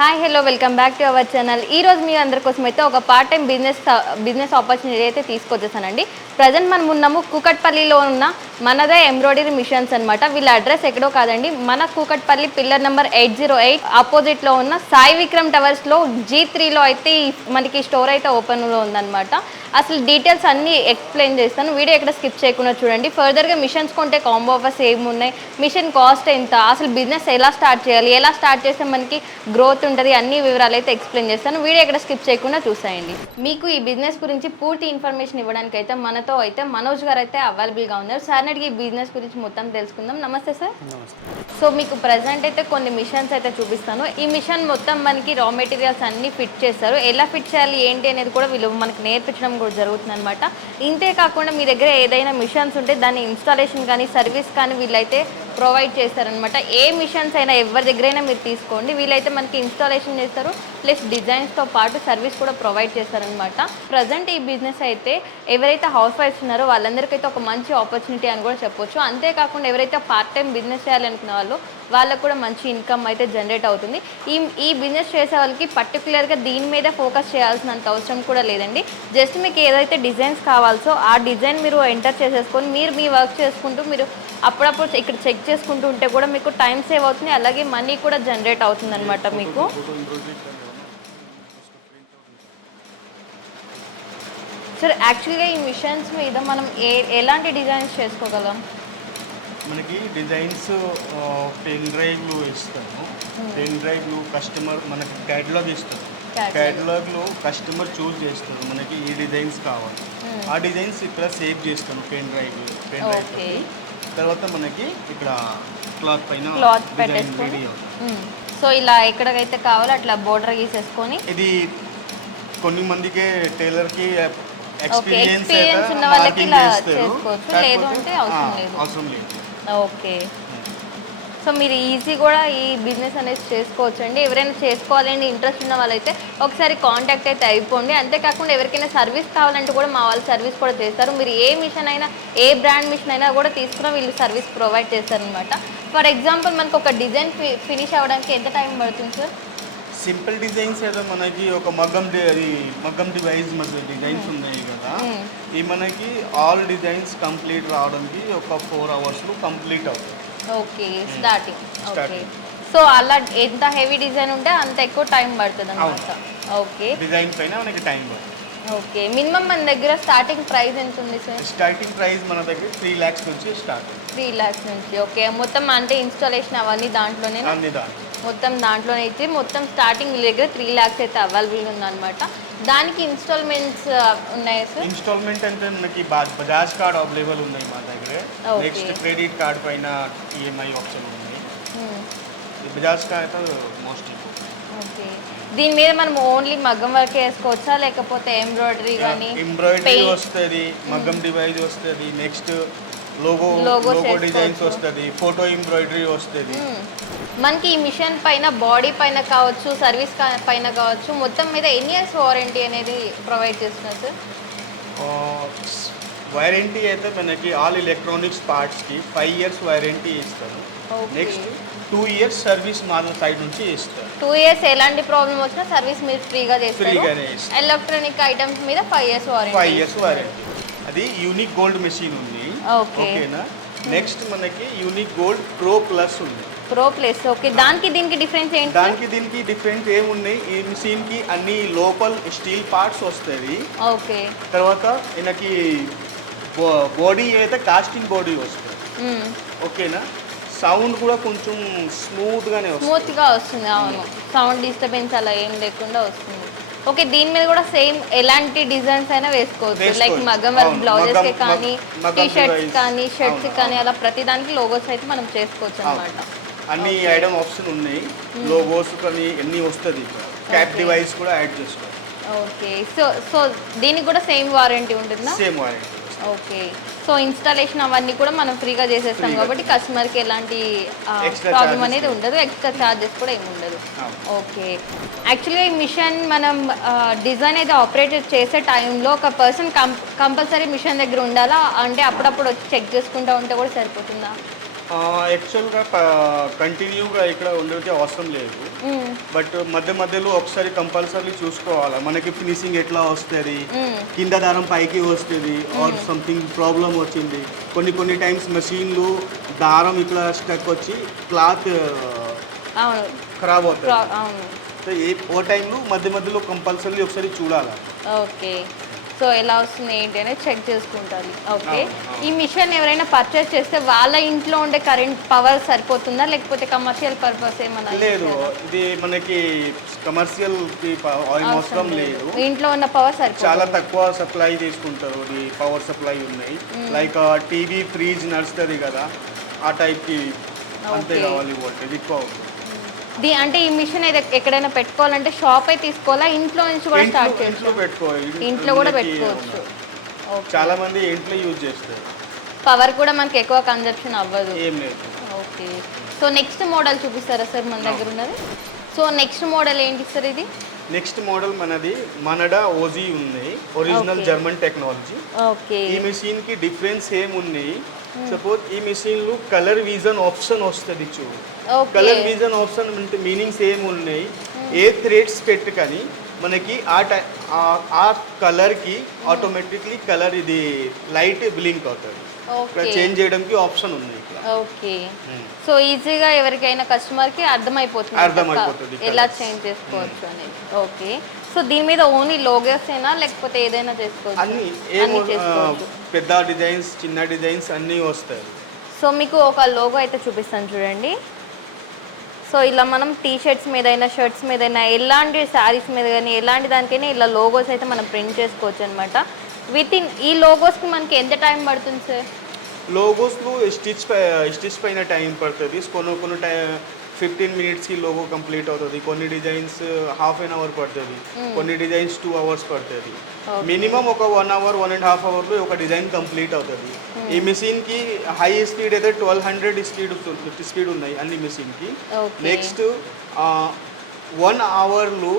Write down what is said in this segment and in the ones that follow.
Hi hello welcome back to our channel. ఈ రోజు మీ అందరి కోసం అయితే ఒక పార్ట్ టైం బిజినెస్ ఆపర్చునిటీ అయితే తీసుకొచ్చేసానండి. ప్రజెంట్ మనం ఉన్నాము కూకట్పల్లిలో ఉన్న మనదే ఎంబ్రాయిడరీ మిషన్స్ అనమాట. వీళ్ళ అడ్రస్ ఎక్కడో కాదండి, మన కూకట్పల్లి పిల్లర్ నెంబర్ 808 ఆపోజిట్లో ఉన్న సాయి విక్రమ్ టవర్స్లో G3లో అయితే మనకి స్టోర్ అయితే ఓపెన్లో ఉందన్నమాట. అసలు డీటెయిల్స్ అన్నీ ఎక్స్ప్లెయిన్ చేస్తాను, వీడియో ఎక్కడ స్కిప్ చేయకుండా చూడండి. ఫర్దర్గా మిషన్స్ కొంటే కాంబో ఆఫర్స్ ఏమున్నాయి, మిషన్ కాస్ట్ ఎంత, అసలు బిజినెస్ ఎలా స్టార్ట్ చేయాలి, ఎలా స్టార్ట్ చేస్తే మనకి గ్రోత్ ఉంటుంది, అన్ని వివరాలు అయితే ఎక్స్ప్లెయిన్ చేస్తాను. వీడియో ఎక్కడ స్కిప్ చేయకుండా చూసేయండి. మీకు ఈ బిజినెస్ గురించి పూర్తి ఇన్ఫర్మేషన్ ఇవ్వడానికి అయితే మనతో అయితే మనోజ్ గారు అయితే అవైలబుల్గా ఉన్నారు. సార్ అడిగి ఈ బిజినెస్ గురించి మొత్తం తెలుసుకుందాం. నమస్తే సార్. సో మీకు ప్రజెంట్ అయితే కొన్ని మిషన్స్ అయితే చూపిస్తాను. ఈ మిషన్ మొత్తం మనకి రా మెటీరియల్స్ అన్ని ఫిట్ చేస్తారు. ఎలా ఫిట్ చేయాలి ఏంటి అనేది కూడా వీళ్ళు మనకి నేర్పించడం కూడా జరుగుతుంది అనమాట. ఇంతే కాకుండా మీ దగ్గర ఏదైనా మిషన్స్ ఉంటే దాన్ని ఇన్స్టాలేషన్ కానీ సర్వీస్ కానీ వీళ్ళైతే ప్రొవైడ్ చేస్తారనమాట. ఏ మిషన్స్ అయినా ఎవరి దగ్గరైనా మీరు తీసుకోండి, వీళ్ళైతే మనకి ఇన్స్టాలేషన్ చేస్తారు, ప్లస్ డిజైన్స్తో పాటు సర్వీస్ కూడా ప్రొవైడ్ చేస్తారనమాట. ప్రజెంట్ ఈ బిజినెస్ అయితే ఎవరైతే హౌస్ వైఫ్స్ ఉన్నారో వాళ్ళందరికైతే ఒక మంచి ఆపర్చునిటీ అని కూడా చెప్పొచ్చు. అంతేకాకుండా ఎవరైతే పార్ట్ టైం బిజినెస్ చేయాలనుకున్న వాళ్ళకు కూడా మంచి ఇన్కమ్ అయితే జనరేట్ అవుతుంది. ఈ బిజినెస్ చేసే వాళ్ళకి పర్టికులర్గా దీని మీద ఫోకస్ చేయాల్సినంత అవసరం కూడా లేదండి. జస్ట్ మీకు ఏదైతే డిజైన్స్ కావాల్సో ఆ డిజైన్ మీరు ఎంటర్ చేసేసుకొని మీరు మీ వర్క్ చేసుకుంటూ మీరు అప్పుడప్పుడు ఇక్కడ చెక్ చేసుకుంటూ ఉంటే కూడా మీకు టైం సేవ్ అవుతుంది, అలాగే మనీ కూడా జనరేట్ అవుతుంది అనమాట. మీకు సార్ యాక్చువల్గా ఈ మిషన్స్ మీద మనం ఎలాంటి డిజైన్స్ చేసుకోగలం? మనకి డిజైన్స్ పెన్ డ్రైవ్లు ఇస్తాము. పెన్ డ్రైవ్లు కస్టమర్ మనకి క్యాటలాగ్ ఇస్తారు. క్యాటలాగ్లో కస్టమర్ చూస్ చేస్తారు మనకి ఈ డిజైన్స్ కావాలి. ఆ డిజైన్స్ ఇక్కడ సేవ్ చేస్తాము పెన్ డ్రైవ్. తర్వాత మనకి ఇక్కడ క్లాత్ పైన పెట్టేసుకొని సో ఇలా ఎక్కడికైతే కావాలో అట్లా బోర్డర్ గీసేసుకొని, ఇది కొన్ని మందికే టైలర్కి ఎక్స్పీరియన్స్ ఉన్న వాళ్ళకి ఇలా చేసుకోవచ్చు, లేదు అంటే అవసరం లేదు. ఓకే, సో మీరు ఈజీ కూడా ఈ బిజినెస్ అనేది చేసుకోవచ్చు అండి. ఎవరైనా చేసుకోవాలని ఇంట్రెస్ట్ ఉన్న వాళ్ళైతే ఒకసారి కాంటాక్ట్ అయితే అయిపోండి. అంతేకాకుండా ఎవరికైనా సర్వీస్ కావాలంటే కూడా మా వాళ్ళు సర్వీస్ కూడా చేస్తారు. మీరు ఏ మిషన్ అయినా ఏ బ్రాండ్ మిషన్ అయినా కూడా తీసుకున్న వీళ్ళు సర్వీస్ ప్రొవైడ్ చేస్తారనమాట. ఫర్ ఎగ్జాంపుల్ మనకు ఒక డిజైన్ ఫినిష్ అవ్వడానికి ఎంత టైం పడుతుంది సార్? సింపుల్ డిజైన్స్ ఏదో మనకి ఒక మగ్గం డివైస్ డిజైన్స్ ఉన్నాయి కదా, ఈ మనకి ఆల్ డిజైన్స్ కంప్లీట్ రావడానికి ఒక 4 అవర్స్లో కంప్లీట్ అవుతుంది. Okay, starting. ఓకే, సో అలా ఎంత హెవీ డిజైన్ ఉంటే అంత ఎక్కువ టైం పడుతుంది అనమాట. ఓకే, డిజైన్ పైన మనకి టైం పడుతుంది. ఓకే, మినిమం మన దగ్గర స్టార్టింగ్ ప్రైస్ ఎంత ఉంది సార్? స్టార్టింగ్ ప్రైస్ మన దగ్గర 3 lakhs నుంచి స్టార్ట్. 3 lakhs నుంచి. ఓకే, మొత్తం అంటే ఇన్స్టాలేషన్ అవన్నీ దాంట్లోనే మొత్తం దాంట్లోనే అయితే మొత్తం స్టార్టింగ్ మీ దగ్గర 3 lakhs అయితే అవైలబుల్గా ఉందన్నమాట. దానికి ఇన్స్టాల్మెంట్స్ ఉన్నాయి సార్? ఇన్స్టాల్మెంట్ అంటే మనకి బజాజ్ కార్డ్ అవైలబుల్ ఉన్నాయి మా దగ్గర. నెక్స్ట్ క్రెడిట్ కార్డ్ పైన ఈఎంఐ ఆప్షన్ ఉంది. బజాజ్ కార్డ్ అయితే మోస్ట్ ఇంపార్టెంట్. ఓకే, దీని మీద మనం ఓన్లీ మగ్గం వర్క్ వేసుకోవచ్చా లేకపోతే ఎంబ్రాయిడరీ కానీ? ఎంబ్రాయిడరీ వస్తుంది, మగ్గం డివైజ్ వస్తుంది, నెక్స్ట్ లోగో డిజైన్స్ వస్తుంది, ఫోటో ఎంబ్రాయిడరీ వస్తుంది. మనకి ఈ మిషన్ పైన బాడీ పైన కావచ్చు, సర్వీస్ పైన కావచ్చు, మొత్తం మీద ఎన్ని ఇయర్స్ వారంటీ అనేది ప్రొవైడ్ చేస్తున్నారు సార్? వారంటీ అయితే మనకి ఆల్ ఎలక్ట్రానిక్స్ పార్ట్స్కి 5 years వారంటీ ఇస్తారు. నెక్స్ట్ 2 years సర్వీస్ మా సైడ్ నుంచి ఇస్తారు. 2 years ఎలాంటి ప్రాబ్లం వచ్చినా సర్వీస్ మీరు ఫ్రీగా చేస్తారు. ఎలక్ట్రానిక్ ఐటమ్స్ మీద 5 years వారంటీ. 5 years warranty. అది యూనిక్ గోల్డ్ మెషిన్ ఉంది. ఓకేనా? నెక్స్ట్ మనకి యూనిక్ గోల్డ్ ప్రో ప్లస్ ఉంది. Pro plus. ఓకే, దానికి దీనికి డిఫరెన్స్ ఏంటి? దానికి దీనికి డిఫరెన్స్ ఏమున్నాయి, ఈ మిషన్ కి అన్ని లోపల్ స్టీల్ పార్ట్స్ వస్తాయి. ఓకే, తర్వాత ఈయనకి బాడీ అయితే కాస్టింగ్ బాడీ వస్తుంది. ఓకేనా? సౌండ్ కూడా కొంచెం స్మూత్గా వస్తుంది. అవును, సౌండ్ డిస్టర్బెన్స్ అలా ఏం లేకుండా వస్తుంది. ఓకే, దీని మీద కూడా సేమ్ ఎలాంటి డిజైన్స్ అయినా వేసుకోవచ్చు. లైక్ మగ్గం వర్క్ బ్లౌజెస్ కానీ, టీ షర్ట్స్ కానీ, షర్ట్స్ కానీ, అలా ప్రతి దానికి లోగోస్ అయితే మనం చేసుకోవచ్చు అనమాట. అన్ని ఐటమ్ ఆప్షన్ ఉన్నాయి. లోగోస్ కానీ ఎన్ని వస్తుంది. క్యాప్ డివైస్ కూడా యాడ్ చేసుకోవాలి. ఓకే, సో దీనికి కూడా సేమ్ వారంటీ ఉంటుందా? Same warranty. Okay, so installation అవన్నీ కూడా మనం ఫ్రీగా చేసేస్తాం కాబట్టి కస్టమర్కి ఎలాంటి ప్రాబ్లం అనేది ఉండదు, ఎక్స్ట్రా ఛార్జెస్ కూడా ఏమి ఉండదు. ఓకే, యాక్చువల్గా ఈ మిషన్ మనం డిజైన్ అయితే ఆపరేట్ చేసే టైంలో ఒక పర్సన్ కంపల్సరీ మిషన్ దగ్గర ఉండాలా, అంటే అప్పుడప్పుడు వచ్చి చెక్ చేసుకుంటూ ఉంటే కూడా సరిపోతుందా? యాక్చువల్గా కంటిన్యూగా ఇక్కడ ఉండేది అవసరం లేదు. బట్ మధ్య మధ్యలో ఒకసారి కంపల్సరీ చూసుకోవాలి మనకి ఫినిషింగ్ ఎట్లా వస్తుంది, కింద దారం పైకి వస్తుంది ఆర్ సంథింగ్ ప్రాబ్లం వచ్చింది. కొన్ని టైమ్స్ మెషిన్లు దారం ఇట్లా స్టక్ వచ్చి క్లాత్ ఖరాబ్ అవుతుంది. సో ఓ టైంలో మధ్య మధ్యలో కంపల్సరీ ఒకసారి చూడాలి. ఓకే, సో ఎలా వస్తుంది ఏంటి అనేది చెక్ చేసుకుంటారు. ఓకే, ఈ మిషన్ ఎవరైనా పర్చేస్ చేస్తే వాళ్ళ ఇంట్లో ఉండే కరెంట్ పవర్ సరిపోతుందా లేకపోతే కమర్షియల్ పర్పస్ ఏమన్నా? లేదు, ఇది మనకి కమర్షియల్ అవసరం లేదు. ఇంట్లో ఉన్న పవర్ సరిపోతుంది. చాలా తక్కువ సప్లై తీసుకుంటారు. ఇది పవర్ సప్లై ఉన్నాయి, లైక్ టీవీ ఫ్రిడ్జ్ నడుస్తుంది కదా ఆ టైప్కి అంతే కావాలి, వోల్టేజ్ ఎక్కువ అవుతుంది. అంటే ఈ మిషన్ అయితే ఎక్కడైనా పెట్టుకోవాలంటే షాప్ అయితే తీసుకోవాలా, ఇంట్లో నుంచి కూడా స్టార్ట్ చేయొచ్చు? ఇంట్లో కూడా పెట్టుకోవచ్చు. చాలా మంది ఇంట్లో యూజ్ చేస్తారు. పవర్ కూడా మనకి ఎక్కువ కన్జప్షన్ అవ్వదు. ఏం లేదు. ఓకే, సో నెక్స్ట్ మోడల్ చూపిస్తారా సార్ మన దగ్గర ఉన్నది? సో నెక్స్ట్ మోడల్ ఏంటి సార్ ఇది? నెక్స్ట్ మోడల్ మనది మనడా ఓజీ ఉన్నాయి, ఒరిజినల్ జర్మన్ టెక్నాలజీ. ఓకే, ఈ మెషిన్ కి డిఫరెన్స్ ఏమున్నాయి? సపోజ్ ఈ మెషిన్లు కలర్ విజన్ ఆప్షన్ వస్తుంది చూడు. కలర్ విజన్ ఆప్షన్ అంటే మీనింగ్స్ ఏమున్నాయి? ఏ థ్రెడ్స్ పెట్టు కానీ మనకి ఆ కలర్కి ఆటోమేటిక్లీ కలర్ ఇది లైట్ బ్లింక్ అవుతుంది. ఇక్కడ చేంజ్ చేయడానికి ఆప్షన్ ఉంది ఇక్కడ. ఓకే, సో ఈజీగా ఎవరికైనా కస్టమర్కి అర్థమైపోతుంది ఎలా చేంజ్ చేసుకోవచ్చు అనేది. ఓకే, సో దీని మీద ఓన్లీ లోగోస్ ఏనా లేకపోతే ఏదైనా చేసుకోవచ్చు? అన్ని పెద్ద డిజైన్స్ చిన్న డిజైన్స్ అన్నీ వస్తాయి. సో మీకు ఒక లోగో అయితే చూపిస్తాను చూడండి. సో ఇలా మనం టీ షర్ట్స్ మీదైనా షర్ట్స్ మీదైనా ఎలాంటి శారీస్ మీద కానీ ఎలాంటి దానికైనా ఇలా లోగోస్ అయితే మనం ప్రింట్ చేసుకోవచ్చు అనమాట. విత్ ఇన్ ఈ లోగోస్కి మనకి ఎంత టైం పడుతుంది సార్? లోగోస్లో స్టిచ్ పైన టైం పడుతుంది. కొన్ని 15 మినిట్స్కి లోగో కంప్లీట్ అవుతుంది. కొన్ని డిజైన్స్ హాఫ్ అన్ అవర్ పడుతుంది, కొన్ని డిజైన్స్ 2 అవర్స్ పడుతుంది. మినిమం ఒక 1 అవర్ 1.5 అవర్లో ఒక డిజైన్ కంప్లీట్ అవుతుంది. ఈ మెషిన్కి హై స్పీడ్ అయితే 1200 స్పీడ్ ఉన్నాయి అన్ని మెషిన్కి. నెక్స్ట్ 1 అవర్లో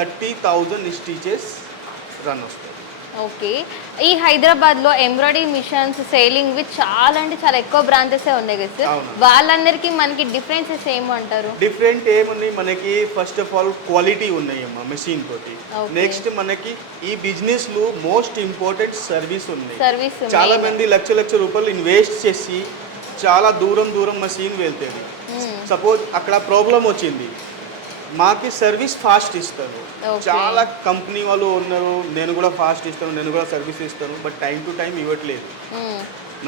30,000 స్టిచెస్ రన్ వస్తాయి. ఓకే, ఈ హైదరాబాద్లో ఎంబ్రాయిడరీ మిషన్స్ సేలింగ్ వి చాలా అంటే చాలా ఎక్కువ బ్రాంచెస్ ఉన్నాయి కదా సార్, వాళ్ళందరికీ మనకి డిఫరెన్సెస్ ఏమంటారు? డిఫరెంట్ ఏమున్నాయి మనకి? ఫస్ట్ ఆఫ్ ఆల్ క్వాలిటీ ఉన్నాయి అమ్మా మెషిన్ తోటి. నెక్స్ట్ మనకి ఈ బిజినెస్ లో మోస్ట్ ఇంపార్టెంట్ సర్వీస్ ఉన్నాయి. చాలా మంది లక్ష రూపాయలు ఇన్వెస్ట్ చేసి చాలా దూరం మెషిన్ వెళ్తుంది. సపోజ్ అక్కడ ప్రాబ్లం వచ్చింది, మాకి సర్వీస్ ఫాస్ట్ ఇస్తారు. చాలా కంపెనీ వాళ్ళు ఉన్నారు, నేను కూడా ఫాస్ట్ ఇస్తాను, నేను కూడా సర్వీస్ ఇస్తాను, బట్ టైం టు టైం ఇవ్వట్లేదు.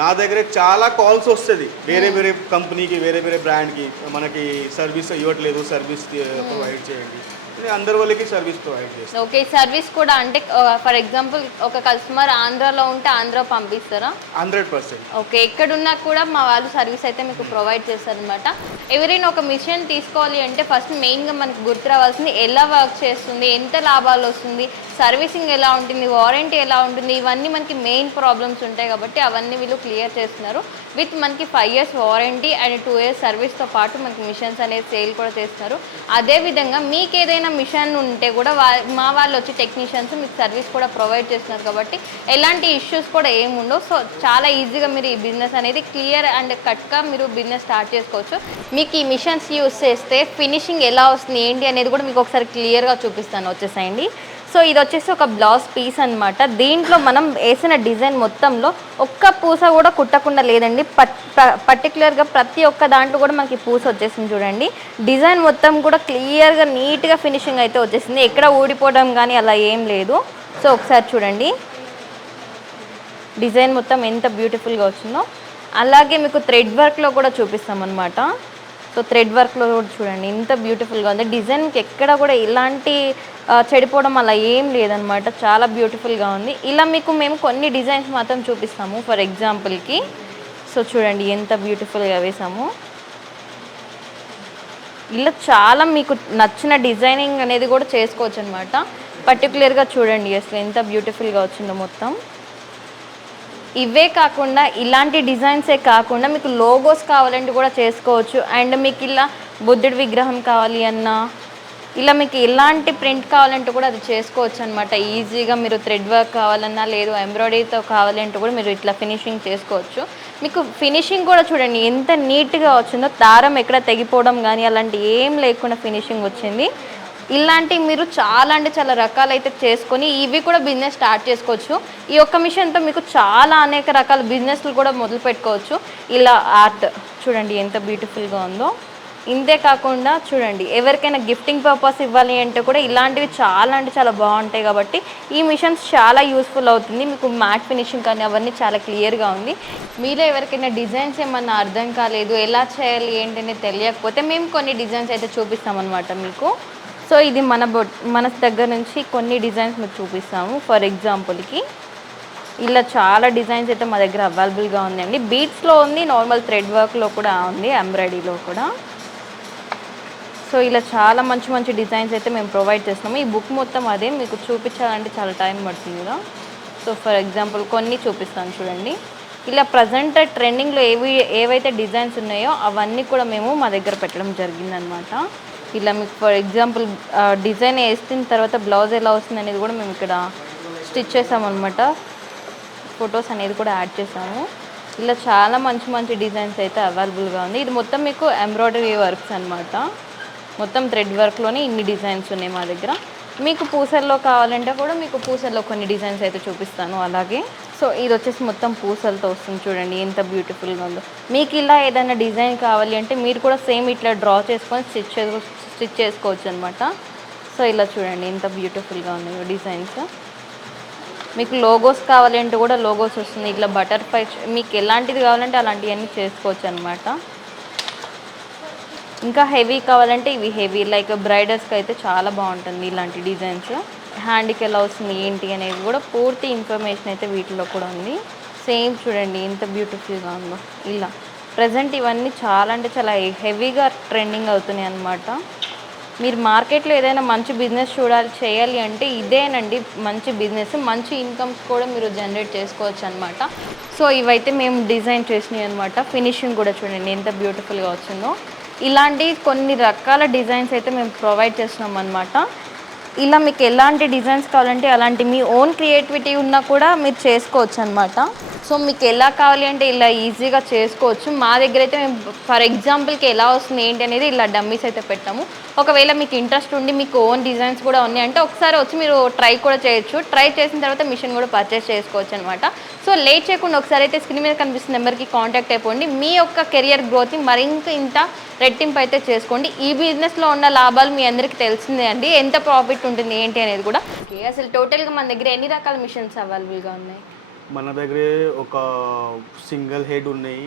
నా దగ్గర చాలా కాల్స్ వస్తుంది వేరే కంపెనీకి, వేరే బ్రాండ్కి, మనకి సర్వీస్ ఇవ్వట్లేదు, సర్వీస్ ప్రొవైడ్ చేయండి. అందరి వాళ్ళకి సర్వీస్ ప్రొవైడ్ చేస్తాం. ఓకే, సర్వీస్ కూడా అంటే ఫర్ ఎగ్జాంపుల్ ఒక కస్టమర్ ఆంధ్రాలో ఉంటే ఆంధ్ర పంపిస్తారా? 100%. ఓకే, ఎక్కడున్నా కూడా మా వాళ్ళు సర్వీస్ అయితే మీకు ప్రొవైడ్ చేస్తారనమాట. ఎవరైనా ఒక మిషన్ తీసుకోవాలి అంటే ఫస్ట్ మెయిన్గా మనకు గుర్తు రావాల్సింది ఎలా వర్క్ చేస్తుంది, ఎంత లాభాలు వస్తుంది, సర్వీసింగ్ ఎలా ఉంటుంది, వారంటీ ఎలా ఉంటుంది, ఇవన్నీ మనకి మెయిన్ ప్రాబ్లమ్స్ ఉంటాయి కాబట్టి అవన్నీ వీళ్ళు క్లియర్ చేస్తున్నారు. విత్ మనకి 5 years వారంటీ అండ్ 2 years సర్వీస్తో పాటు మనకి మిషన్స్ అనేది సేల్ కూడా చేస్తున్నారు. అదేవిధంగా మీకు ఏదైనా మిషన్ ఉంటే కూడా మా వాళ్ళు వచ్చి టెక్నీషియన్స్ మీకు సర్వీస్ కూడా ప్రొవైడ్ చేస్తున్నారు కాబట్టి ఎలాంటి ఇష్యూస్ కూడా ఏముండవు. సో చాలా ఈజీగా మీరు ఈ బిజినెస్ అనేది క్లియర్ అండ్ కట్గా మీరు బిజినెస్ స్టార్ట్ చేసుకోవచ్చు. మీకు ఈ మిషన్స్ యూస్ చేస్తే ఫినిషింగ్ ఎలా వస్తుంది ఏంటి అనేది కూడా మీకు ఒకసారి క్లియర్గా చూపిస్తాను, వచ్చేసేయండి. సో ఇది వచ్చేసి ఒక బ్లౌజ్ పీస్ అనమాట. దీంట్లో మనం వేసిన డిజైన్ మొత్తంలో ఒక్క పూస కూడా కుట్టకుండా లేదండి. పర్టికులర్గా ప్రతి ఒక్క దాంట్లో కూడా మనకి పూస వచ్చేసింది చూడండి. డిజైన్ మొత్తం కూడా క్లియర్గా నీట్గా ఫినిషింగ్ అయితే వచ్చేసింది, ఎక్కడ ఊడిపోవడం కానీ అలా ఏం లేదు. సో ఒకసారి చూడండి డిజైన్ మొత్తం ఎంత బ్యూటిఫుల్గా వచ్చిందో. అలాగే మీకు థ్రెడ్ వర్క్లో కూడా చూపిస్తామన్నమాట. సో థ్రెడ్ వర్క్లో కూడా చూడండి ఎంత బ్యూటిఫుల్గా ఉంది. డిజైన్కి ఎక్కడ కూడా ఇలాంటి చెడిపోవడం అలా ఏం లేదనమాట, చాలా బ్యూటిఫుల్గా ఉంది. ఇలా మీకు మేము కొన్ని డిజైన్స్ మాత్రం చూపిస్తాము ఫర్ ఎగ్జాంపుల్కి. సో చూడండి ఎంత బ్యూటిఫుల్గా వేసాము. ఇలా చాలా మీకు నచ్చిన డిజైనింగ్ అనేది కూడా చేసుకోవచ్చు అనమాట. పర్టికులర్గా చూడండి అసలు ఎంత బ్యూటిఫుల్గా వచ్చిందో మొత్తం. ఇవే కాకుండా ఇలాంటి డిజైన్సే కాకుండా మీకు లోగోస్ కావాలంటే కూడా చేసుకోవచ్చు. అండ్ మీకు ఇలా బుద్ధుడి విగ్రహం కావాలి అన్నా, ఇలా మీకు ఎలాంటి ప్రింట్ కావాలంటే కూడా అది చేసుకోవచ్చు అనమాట. ఈజీగా మీరు థ్రెడ్ వర్క్ కావాలన్నా లేదు ఎంబ్రాయిడరీతో కావాలంటే కూడా మీరు ఇట్లా ఫినిషింగ్ చేసుకోవచ్చు. మీకు ఫినిషింగ్ కూడా చూడండి ఎంత నీట్గా వచ్చిందో, దారం ఎక్కడ తెగిపోవడం కానీ అలాంటి ఏం లేకుండా ఫినిషింగ్ వచ్చింది. ఇలాంటి మీరు చాలా అంటే చాలా రకాలైతే చేసుకొని ఇవి కూడా బిజినెస్ స్టార్ట్ చేసుకోవచ్చు. ఈ ఒక్క మిషన్తో మీకు చాలా అనేక రకాల బిజినెస్లు కూడా మొదలు పెట్టుకోవచ్చు. ఇలా ఆర్ట్ చూడండి ఎంత బ్యూటిఫుల్గా ఉందో. ఇంతే కాకుండా చూడండి ఎవరికైనా గిఫ్టింగ్ పర్పస్ ఇవ్వాలి అంటే కూడా ఇలాంటివి చాలా అంటే చాలా బాగుంటాయి. కాబట్టి ఈ మిషన్స్ చాలా యూస్ఫుల్ అవుతుంది. మీకు మ్యాట్ ఫినిషింగ్ కానీ అవన్నీ చాలా క్లియర్గా ఉంది. మీలో ఎవరికైనా డిజైన్స్ ఏమన్నా అర్థం కాలేదు, ఎలా చేయాలి ఏంటనే తెలియకపోతే మేము కొన్ని డిజైన్స్ అయితే చూపిస్తామన్నమాట మీకు. సో ఇది మన దగ్గర నుంచి కొన్ని డిజైన్స్ మీకు చూపిస్తాము. ఫర్ ఎగ్జాంపుల్కి ఇలా చాలా డిజైన్స్ అయితే మా దగ్గర అవైలబుల్గా ఉందండి. బీట్స్లో ఉంది, నార్మల్ థ్రెడ్ వర్క్లో కూడా ఉంది, ఎంబ్రాయిడరీలో కూడా. సో ఇలా చాలా మంచి మంచి డిజైన్స్ అయితే మేము ప్రొవైడ్ చేస్తున్నాము. ఈ బుక్ మొత్తం అదే, మీకు చూపించాలంటే చాలా టైం పడుతుంది కదా. సో ఫర్ ఎగ్జాంపుల్ కొన్ని చూపిస్తాను చూడండి. ఇలా ప్రజెంట్ ట్రెండింగ్లో ఏవైతే డిజైన్స్ ఉన్నాయో అవన్నీ కూడా మేము మా దగ్గర పెట్టడం జరిగిందనమాట. ఇలా మీకు ఫర్ ఎగ్జాంపుల్ డిజైన్ వేసిన తర్వాత బ్లౌజ్ ఎలా వస్తుంది అనేది కూడా మేము ఇక్కడ స్టిచ్ చేసామన్నమాట. ఫొటోస్ అనేది కూడా యాడ్ చేసాము. ఇలా చాలా మంచి మంచి డిజైన్స్ అయితే అవైలబుల్గా ఉంది. ఇది మొత్తం మీకు ఎంబ్రాయిడరీ వర్క్స్ అనమాట. మొత్తం థ్రెడ్ వర్క్లోనే ఇన్ని డిజైన్స్ ఉన్నాయి మా దగ్గర. మీకు పూసల్లో కావాలంటే కూడా మీకు పూసల్లో కొన్ని డిజైన్స్ అయితే చూపిస్తాను అలాగే. సో ఇది వచ్చేసి మొత్తం పూసలతో వస్తుంది చూడండి ఎంత బ్యూటిఫుల్గా ఉందో. మీకు ఇలా ఏదైనా డిజైన్ కావాలి అంటే మీరు కూడా సేమ్ ఇట్లా డ్రా చేసుకొని స్టిచ్ చేసుకోవచ్చు అనమాట. సో ఇలా చూడండి ఎంత బ్యూటిఫుల్గా ఉన్నాయో డిజైన్స్. మీకు లోగోస్ కావాలంటే కూడా లోగోస్ వస్తుంది. ఇట్లా బటర్ఫ్లై మీకు ఎలాంటిది కావాలంటే అలాంటివన్నీ చేసుకోవచ్చు అనమాట. ఇంకా హెవీ కావాలంటే ఇవి హెవీ లైక్ బ్రైడల్స్కి అయితే చాలా బాగుంటుంది ఇలాంటి డిజైన్స్. హ్యాండ్కి ఎలా వస్తుంది ఏంటి అనేది కూడా పూర్తి ఇన్ఫర్మేషన్ అయితే వీటిలో కూడా ఉంది. సేమ్ చూడండి ఎంత బ్యూటిఫుల్గా ఉందో. ఇలా ప్రజెంట్ ఇవన్నీ చాలా అంటే చాలా హెవీగా ట్రెండింగ్ అవుతున్నాయి అన్నమాట. మీరు మార్కెట్లో ఏదైనా మంచి బిజినెస్ చేయాలి అంటే ఇదేనండి మంచి బిజినెస్. మంచి ఇన్కమ్స్ కూడా మీరు జనరేట్ చేసుకోవచ్చు అనమాట. సో ఇవైతే మేము డిజైన్ చేసినాయి అనమాట. ఫినిషింగ్ కూడా చూడండి ఎంత బ్యూటిఫుల్గా వచ్చిందో. ఇలాంటి కొన్ని రకాల డిజైన్స్ అయితే మేము ప్రొవైడ్ చేస్తున్నాం అనమాట. ఇలా మీకు ఎలాంటి డిజైన్స్ కావాలంటే అలాంటి మీ ఓన్ క్రియేటివిటీ ఉన్నా కూడా మీరు చేసుకోవచ్చు అనమాట. సో మీకు ఎలా కావాలి అంటే ఇలా ఈజీగా చేసుకోవచ్చు. మా దగ్గర అయితే మేము ఫర్ ఎగ్జాంపుల్కి ఎలా వస్తుంది ఏంటి అనేది ఇలా డమ్మీస్ అయితే పెట్టాము. ఒకవేళ మీకు ఇంట్రెస్ట్ ఉండి మీకు ఓన్ డిజైన్స్ కూడా ఉన్నాయంటే ఒకసారి వచ్చి మీరు ట్రై కూడా చేయొచ్చు. ట్రై చేసిన తర్వాత మిషన్ కూడా పర్చేస్ చేసుకోవచ్చు అనమాట. సో లేట్ చేయకుండా ఒకసారి అయితే స్క్రీన్ మీద కనిపిస్తున్న నెంబర్కి కాంటాక్ట్ అయిపోండి. మీ యొక్క కెరియర్ గ్రోత్ని ఇంత రెట్టింపు అయితే చేసుకోండి. ఈ బిజినెస్లో ఉన్న లాభాలు మీ అందరికీ తెలిసిందే అండి, ఎంత ప్రాఫిట్ ఉంటుంది ఏంటి అనేది కూడా. అసలు టోటల్గా మన దగ్గర ఎన్ని రకాల మిషన్స్ అవైలబుల్గా ఉన్నాయి? మన దగ్గర ఒక సింగిల్ హెడ్ ఉన్నాయి,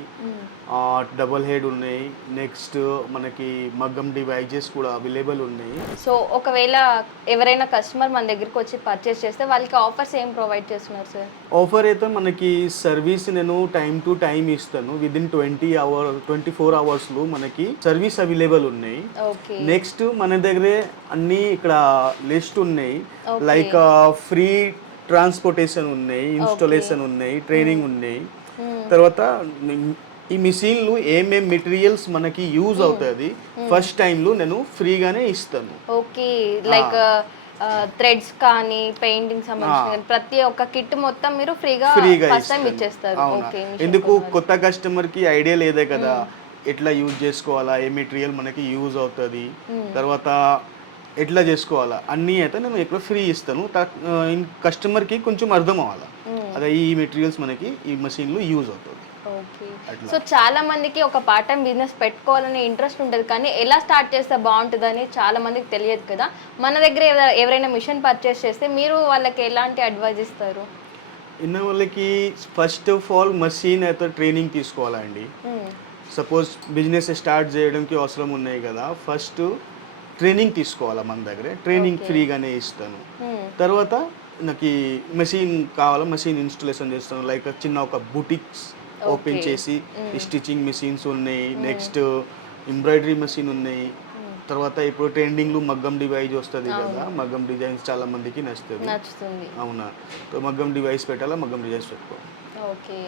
డబుల్ హెడ్ ఉన్నాయి, నెక్స్ట్ మనకి మగ్గం డివైజెస్ కూడా అవైలబుల్ ఉన్నాయి. సో ఒకవేళ ఎవరైనా కస్టమర్ మన దగ్గరికి వచ్చి పర్చేస్ చేస్తే వాళ్ళకి ఆఫర్స్ ఏం ప్రొవైడ్ చేస్తున్నారు సార్? ఆఫర్ అయితే మనకి సర్వీస్ నేను టైం టు టైం ఇస్తాను. విదిన్ 24 అవర్స్లో మనకి సర్వీస్ అవైలబుల్ ఉన్నాయి. నెక్స్ట్ మన దగ్గర అన్ని ఇక్కడ లిస్ట్ ఉన్నాయి. లైక్ ఫ్రీ ట్రాన్స్పోర్టేషన్ ఉన్నాయి, ఇన్స్టాలేషన్ ఉన్నాయి, ట్రైనింగ్ ఉన్నాయి. తర్వాత ఈ మిషన్లు ఏమేం మెటీరియల్స్ మనకి యూజ్ అవుతుంది ఫస్ట్ టైంలో నేను ఫ్రీగానే ఇస్తాను. ఓకే, లైక్ థ్రెడ్స్ కానీ పెయింటింగ్ సంబంధించిన ప్రతి ఒక్క కిట్ మొత్తం మీరు ఫ్రీగా ఫస్ట్ టైం ఇచ్చేస్తారు. ఓకే, ఎందుకు కొత్త కస్టమర్కి ఐడియా లేదే కదా ఎట్లా యూజ్ చేసుకోవాలా, ఏ మెటీరియల్ మనకి యూజ్ అవుతుంది, తర్వాత ఎట్లా చేసుకోవాలా అన్నీ అయితే నేను ఎక్కువ ఫ్రీ ఇస్తాను. కస్టమర్కి కొంచెం అర్థం అవ్వాలి అదే ఈ మెటీరియల్స్ మనకి ఈ మెషిన్లో యూజ్ అవుతుంది. ఓకే, సో చాలా మందికి ఒక పార్ట్ టైం బిజినెస్ పెట్టుకోవాలనే ఇంట్రెస్ట్ ఉంటుంది, కానీ ఎలా స్టార్ట్ చేస్తే బాగుంటుందని చాలా మందికి తెలియదు కదా. మన దగ్గర ఎవరైనా మిషన్ పర్చేస్ చేస్తే మీరు వాళ్ళకి ఎలాంటి అడ్వైజ్ ఇస్తారు? ఇన్న వాళ్ళకి ఫస్ట్ ఆఫ్ ఆల్ మెషిన్ అయితే ట్రైనింగ్ తీసుకోవాలండి. సపోజ్ బిజినెస్ స్టార్ట్ చేయడానికి అవసరం ఉన్నాయి కదా, ఫస్ట్ ట్రైనింగ్ తీసుకోవాలా మన దగ్గర. ట్రైనింగ్ ఫ్రీగానే ఇస్తాను. తర్వాత నాకు మెషిన్ కావాలా, మెషిన్ ఇన్స్టాలేషన్ చేస్తాను. లైక్ చిన్న ఒక బుటిక్స్ ఓపెన్ చేసి స్టిచ్చింగ్ మెషిన్స్ ఉన్నాయి, నెక్స్ట్ ఎంబ్రాయిడరీ మెషిన్ ఉన్నాయి. తర్వాత ఇప్పుడు ట్రెండింగ్లో మగ్గం డివైజ్ వస్తుంది కదా, మగ్గం డిజైన్స్ చాలా మందికి నచ్చుతుంది. అవునా, మగ్గం డివైస్ పెట్టాలా, మగ్గం డిజైన్స్ పెట్టుకో. ఓకే,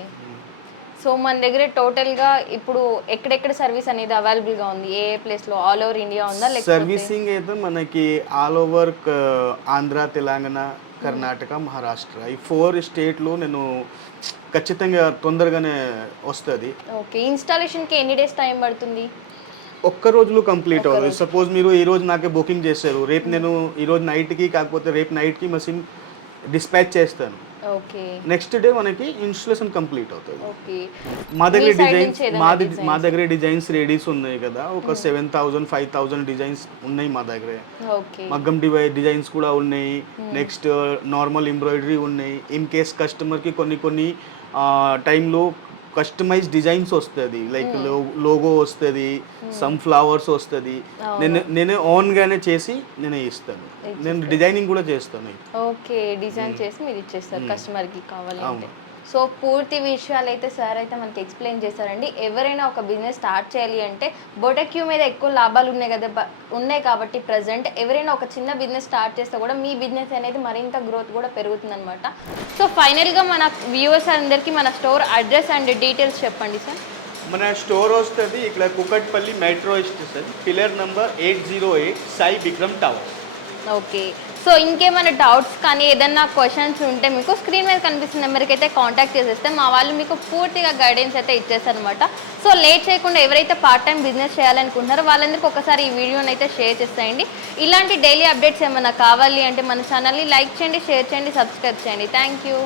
సో మన దగ్గర టోటల్గా ఇప్పుడు ఎక్కడెక్కడ సర్వీస్ అనేది అవైలబుల్గా ఉంది? ఏ ప్లేస్లో? ఆల్ ఓవర్ ఇండియా ఉందా? సర్వీసింగ్ అయితే మనకి ఆల్ ఓవర్ ఆంధ్ర, తెలంగాణ, కర్ణాటక, మహారాష్ట్ర ఈ 4 స్టేట్లో నేను ఖచ్చితంగా తొందరగానే వస్తుంది. ఓకే, ఇన్స్టాలేషన్కి ఎన్ని డేస్ టైం పడుతుంది? ఒక్క రోజులో కంప్లీట్ అవుతుంది. సపోజ్ మీరు ఈ రోజు నాకే బుకింగ్ చేశారు, రేపు నేను ఈరోజు నైట్కి కాకపోతే రేపు నైట్కి మెషిన్ డిస్పాచ్ చేస్తాను, ఓకే నెక్స్ట్ డే మనకి ఇన్స్టలేషన్ కంప్లీట్ అవుతుంది. ఓకే. మా దగ్గర మీ side డిజైన్స్ నుంచి ఏదైనా మా దగ్గర డిజైన్స్ రెడీస్ ఉన్నాయి కదా, ఒక 7,000 5,000 డిజైన్స్ ఉన్నాయి మా దగ్గర. ఓకే మగ్గం డిజైన్స్ కూడా ఉన్నాయి, నెక్స్ట్ నార్మల్ ఎంబ్రాయిడరీ ఉన్నాయి. ఇన్ కేస్ కస్టమర్కి కొన్ని టైంలో కస్టమైజ్ డిజైన్స్ వస్తుంది, లైక్ లోగో వస్తుంది, సమ్ ఫ్లవర్స్ వస్తుంది, నేనే ఓన్గానే చేసి నేనే ఇస్తాను. నేను డిజైనింగ్ కూడా చేస్తాను. ఓకే, డిజైన్ చేసి మీరు ఇచ్చేస్తారు కస్టమర్కి కావాలి అంటే. సో పూర్తి విషయాలు అయితే సార్ అయితే మనకి ఎక్స్ప్లెయిన్ చేశారండి. ఎవరైనా ఒక బిజినెస్ స్టార్ట్ చేయాలి అంటే బొటెక్యూ మీద ఎక్కువ లాభాలు ఉన్నాయి కాబట్టి ప్రజెంట్ ఎవరైనా ఒక చిన్న బిజినెస్ స్టార్ట్ చేస్తే కూడా మీ బిజినెస్ అనేది మరింత గ్రోత్ కూడా పెరుగుతుందన్నమాట. సో ఫైనల్గా మన వ్యూవర్స్ అందరికీ మన స్టోర్ అడ్రస్ అండ్ డీటెయిల్స్ చెప్పండి సార్. మన స్టోర్ వస్తుంది ఇక్కడ Kukatpally metro station, pillar number 808, Sai Vikram tower. Okay, so ఇంకేమైనా డౌట్స్ కానీ ఏదన్నా క్వశ్చన్స్ ఉంటే మీకు స్క్రీన్ మీద కనిపిస్తున్న నెంబర్కి అయితే కాంటాక్ట్ చేసేస్తే మా వాళ్ళు మీకు పూర్తిగా గైడెన్స్ అయితే ఇచ్చేస్తారనమాట. సో లేట్ చేయకుండా ఎవరైతే పార్ట్ టైం బిజినెస్ చేయాలనుకుంటున్నారో వాళ్ళందరికీ ఒకసారి ఈ వీడియోని అయితే షేర్ చేసేయండి. ఇలాంటి డైలీ అప్డేట్స్ ఏమైనా కావాలి అంటే మన ఛానల్ని లైక్ చేయండి, షేర్ చేయండి, సబ్స్క్రైబ్ చేయండి. Thank you.